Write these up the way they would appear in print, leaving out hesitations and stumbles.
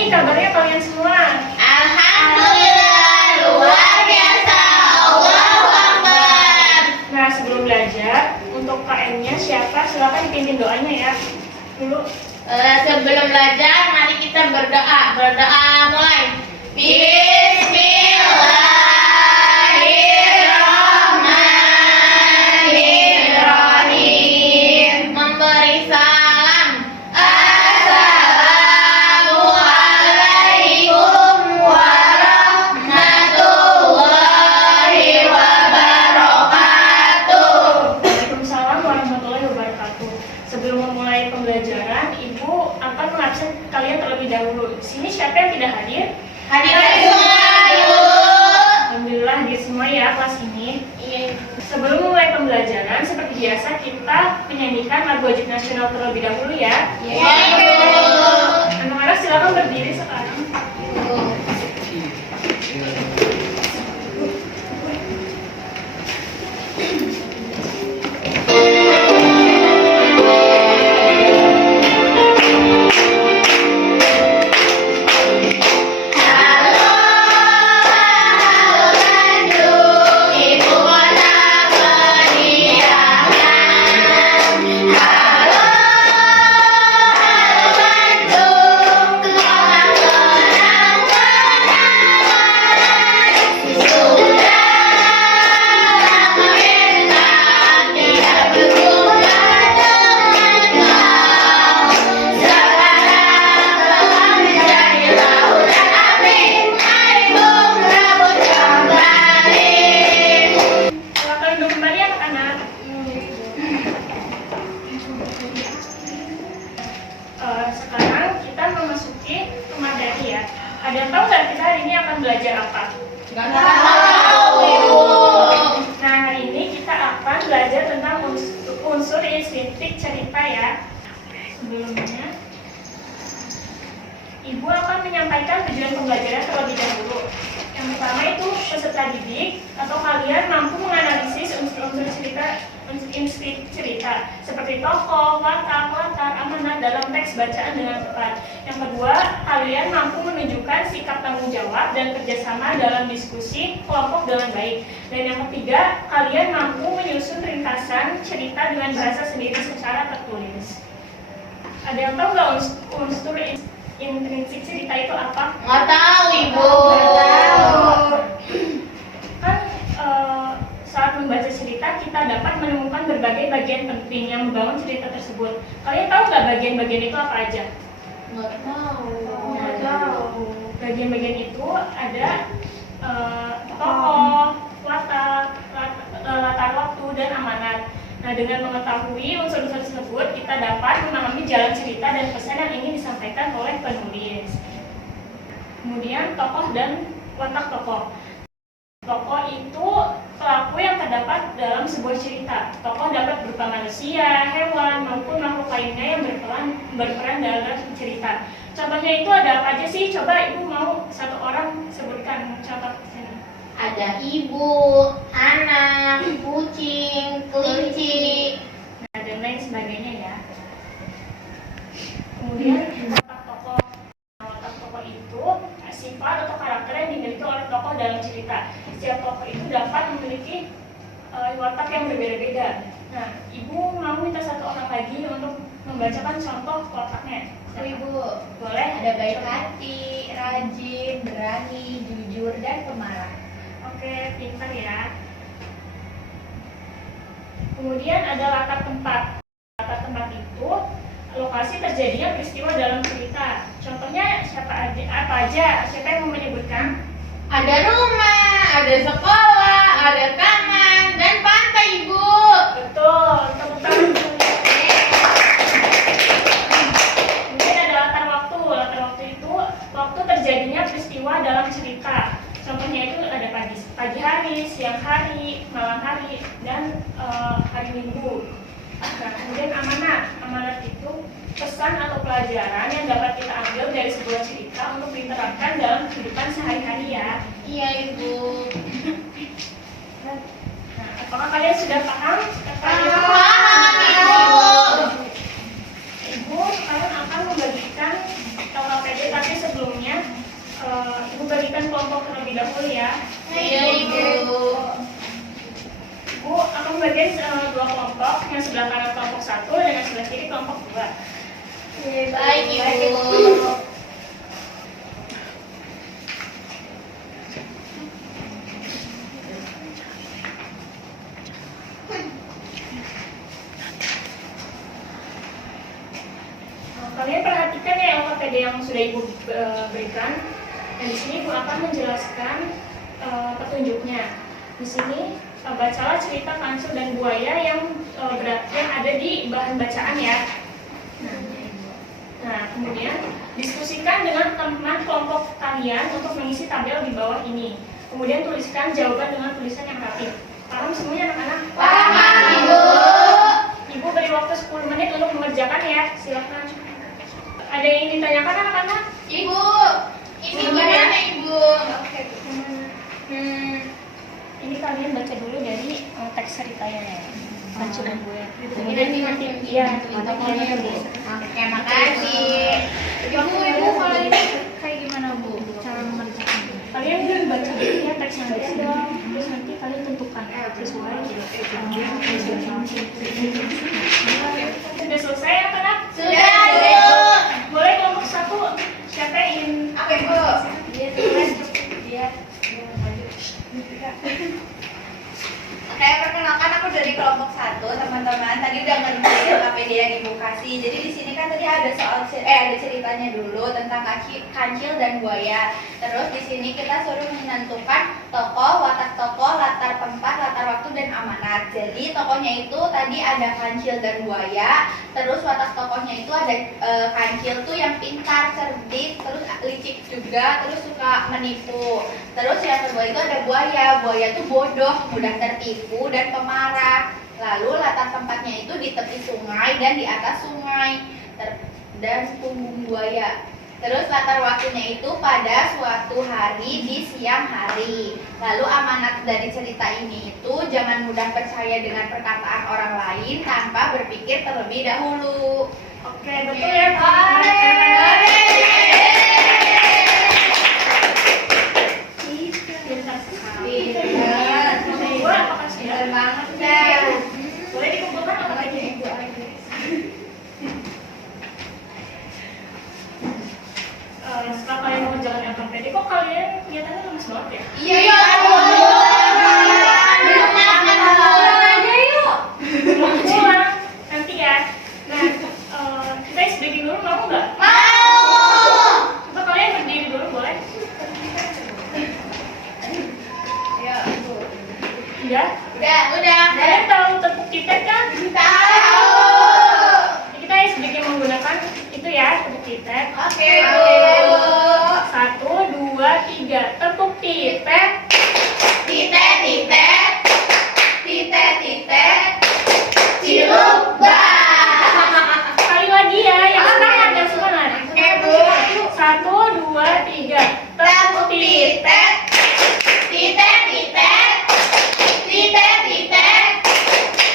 nih kabarnya kalian semua? Alhamdulillah, luar biasa. Allahu Akbar. Nah, sebelum belajar, untuk KM-nya siapa? Silakan dipimpin doanya ya. Dulu. Sebelum belajar, mari kita berdoa. Berdoa mulai. Bismillahirrahmanirrahim. Memberi salam. Assalamualaikum warahmatullahi wabarakatuh. Waalaikumsalam warahmatullahi wabarakatuh. Sebelum memulai pembelajaran, Ibu akan mengabsen kalian terlebih dahulu. Di sini siapa yang tidak hadir? Hadir semua, Ibu. Alhamdulillah hadir semua ya kelas ini. Iya. Sebelum memulai pembelajaran, seperti biasa kita menyanyikan lagu wajib nasional terlebih dahulu ya. Iya, Ibu. Anak-anak silakan berdiri sekarang. Silakan duduk kembali anak-anak. Sekarang kita memasuki materi ya. Ada yang tahu nggak kita hari ini akan belajar apa? Nggak tahu, Ibu. Nah, hari ini kita akan belajar tentang unsur instinktif cerita ya. Sebelumnya, Ibu akan menyampaikan tujuan pembelajaran terlebih dahulu. Yang pertama itu peserta didik atau kalian mampu menganalisis unsur-unsur cerita, insting cerita seperti tokoh, watak, latar, amanat dalam teks bacaan dengan tepat. Yang kedua, kalian mampu menunjukkan sikap tanggung jawab dan kerjasama dalam diskusi kelompok dengan baik. Dan yang ketiga, kalian mampu menyusun ringkasan cerita dengan bahasa sendiri secara tertulis. Ada yang tahu nggak unsur intrinsik cerita itu apa? Nggak tahu, Ibu. Kan saat membaca cerita kita dapat menemukan berbagai bagian penting yang membangun cerita tersebut. Kalian tahu nggak bagian-bagian itu apa aja? Nggak tahu. Bagian-bagian itu ada tokoh, watak, latar waktu, dan amanat. Nah, dengan mengetahui unsur-unsur tersebut, kita dapat memahami jalan cerita dan pesan yang ingin disampaikan oleh penulis. Kemudian tokoh dan watak tokoh. Tokoh itu pelaku yang terdapat dalam sebuah cerita. Tokoh dapat berupa manusia, hewan, maupun makhluk lainnya yang berperan dalam cerita. Contohnya itu ada apa aja sih? Coba Ibu mau satu orang sebutkan contoh di sini. Ada ibu, anak, kucing, kelinci. Nah, dan lain sebagainya ya. Kemudian watak tokoh. Nah, watak tokoh itu sifat atau karakter yang dimiliki oleh tokoh dalam cerita. Setiap tokoh itu dapat memiliki watak yang berbeda-beda. Nah, Ibu mau minta satu orang lagi untuk membacakan contoh wataknya. Ibu, Boleh? ada baik hati, rajin, berani, jujur, dan pemarah. Oke, pintar ya. Kemudian ada latar tempat. Latar tempat itu lokasi terjadinya peristiwa dalam cerita. Contohnya apa aja? Siapa yang mau menyebutkan? Ada rumah, ada sekolah, ada taman, dan pantai, Ibu. Betul, tepuk tangan dulu. Kemudian ada latar waktu. Latar waktu itu waktu terjadinya peristiwa dalam cerita. Contohnya itu ada pagi hari, siang hari, malam hari, dan hari Minggu. Nah, kemudian amanat. Amanat itu pesan atau pelajaran yang dapat kita ambil dari sebuah cerita untuk diterapkan dalam kehidupan sehari-hari ya. Iya, Ibu. Nah, apakah kalian sudah paham? Paham, Ibu. Ibu sekarang akan membagikan LKPD, tapi sebelum membagikan kelompok terlebih dahulu ya. Iya, Ibu. Ibu akan membagikan dua kelompok, yang sebelah kanan kelompok 1 dan yang sebelah kiri kelompok 2. Baik, Ibu. Kalian perhatikan ya LKPD yang sudah Ibu berikan. Dan di sini Ibu akan menjelaskan petunjuknya. Di sini bacalah cerita kancil dan buaya yang ada di bahan bacaan ya. Nah, kemudian diskusikan dengan teman kelompok kalian untuk mengisi tabel di bawah ini. Kemudian tuliskan jawaban dengan tulisan yang rapi. Paham semuanya anak-anak? Paham, Ibu. Ibu beri waktu 10 menit untuk mengerjakan ya. Silakan. Ada yang ingin ditanyakan anak-anak? Ibu, ini gimana, Ibu? Oke. Ini kalian baca dulu dari teks ceritanya ya. Kancil dan buaya. Kemudian nanti ya, protokolnya Bu. Oke, makasih. Ibu, kalau ini kayak gimana, Bu? Cara mengerjakan? Kalian baca dulu ya teks yang ada dong. Terus nanti kalian tentukan sesuai. Sudah selesai ya, anak? Sudah, Ibu. Boleh kelompok 1. Siapa yang ingin? Oke, Bu. Oke, perkenalkan aku dari kelompok 1, teman-teman. Tadi udah ngerjain LKPD yang Ibu kasih. Jadi di sini kan tadi ada ada ceritanya dulu tentang kancil dan buaya. Terus di sini kita suruh menentukan tokoh, watak tokoh, latar tempat, latar waktu dan amanat. Jadi tokohnya itu tadi ada kancil dan buaya. Terus watak tokohnya itu ada kancil tuh yang pintar, cerdik, terus licik juga, terus suka menipu. Terus yang kedua itu ada buaya. Buaya tuh bodoh, mudah tertipu dan pemarah. Lalu latar tempatnya itu di tepi sungai dan di atas sungai dan punggung buaya. Terus latar waktunya itu pada suatu hari di siang hari. Lalu amanat dari cerita ini itu jangan mudah percaya dengan perkataan orang lain tanpa berpikir terlebih dahulu. Oke, betul ya Pak. Boleh dikumpulkan apa aja Ibu? Setelah kalian mengerjakan LKPD, kok kalian kelihatannya lemes banget ya? Iya, Bu. Belum makan, Bu. Aja yuk. Mau pulang nanti ya. Nah, kita isi breaking dulu mau nggak? Mau. Coba kalian berdiri dulu boleh? Ya, Bu. Iya. Udah. Kalian tahu tepuk titek kan? Tahu. Kita isi breaking menggunakan itu ya, tepuk titek. Oke, Bu. 1, 2, 3, tepuk titek. Titek, titek. Titek, titek. Cilukba. Sekali lagi ya, yang semangat, yang semangat. Oke, Bu. 1, 2, 3, Tepuk titek. Titek, titek. Titek, titek.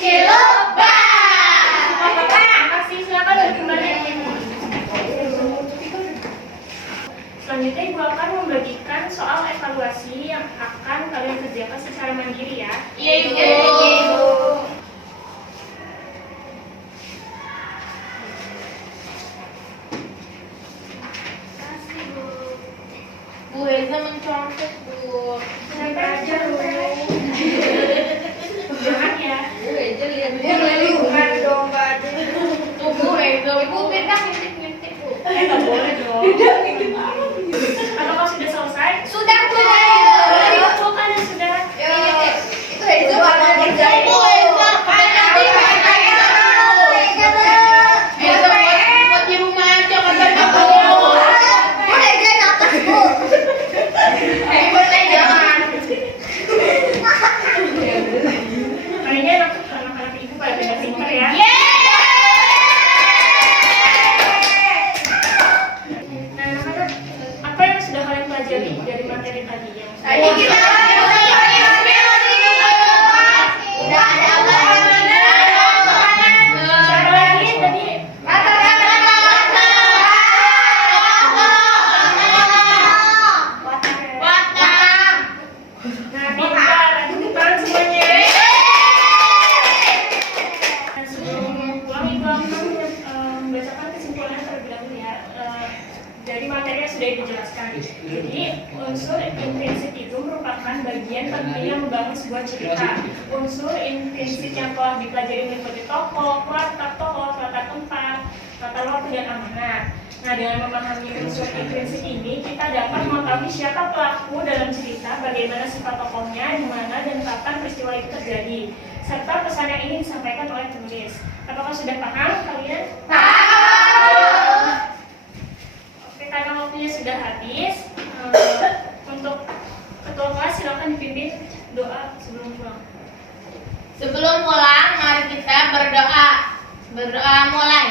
Cilukba. Makasih, silakan duduk kembali. Selanjutnya Ibu akan membagikan soal evaluasi yang akan kalian kerjakan secara mandiri ya. Iya, Ibu. Bu Eza mencontek, Bu. Sampai aja dulu. Jangan ya. Bu Eza lihat dong, Pak. Tuh, Bu Eza. Ibu beda ngintip-ngintip, Bu. Nggak boleh dong. Apakah sudah selesai? Sudah, Bu. Bukan yang sudah. Itu itu warna kerjain. Bu Eza, kan nanti Eza buat di rumah aja, katanya, Bu. Ibu saya jangan. Kayaknya anak-anak Ibu pada beda pintar ya. Nah, anak-anak, apa yang sudah kalian pelajari dari materi tadi yang Tadi kita udah ada Siapa lagi tadi? dijelaskan. Jadi unsur intrinsik itu merupakan bagian penting yang membangun sebuah cerita. Unsur intrinsik yang telah dipelajari meliputi tokoh, watak tokoh, watak tempat, tata waktu dan amanat. Nah, dengan memahami unsur intrinsik ini, kita dapat mengetahui siapa pelaku dalam cerita, bagaimana sifat tokohnya, di mana dan kapan peristiwa itu terjadi, serta pesan yang ingin disampaikan oleh penulis. Apakah sudah paham kalian? Oke, karena waktunya sudah habis, untuk ketua kelas silakan dipimpin doa sebelum pulang. Sebelum pulang, mari kita berdoa. Berdoa mulai.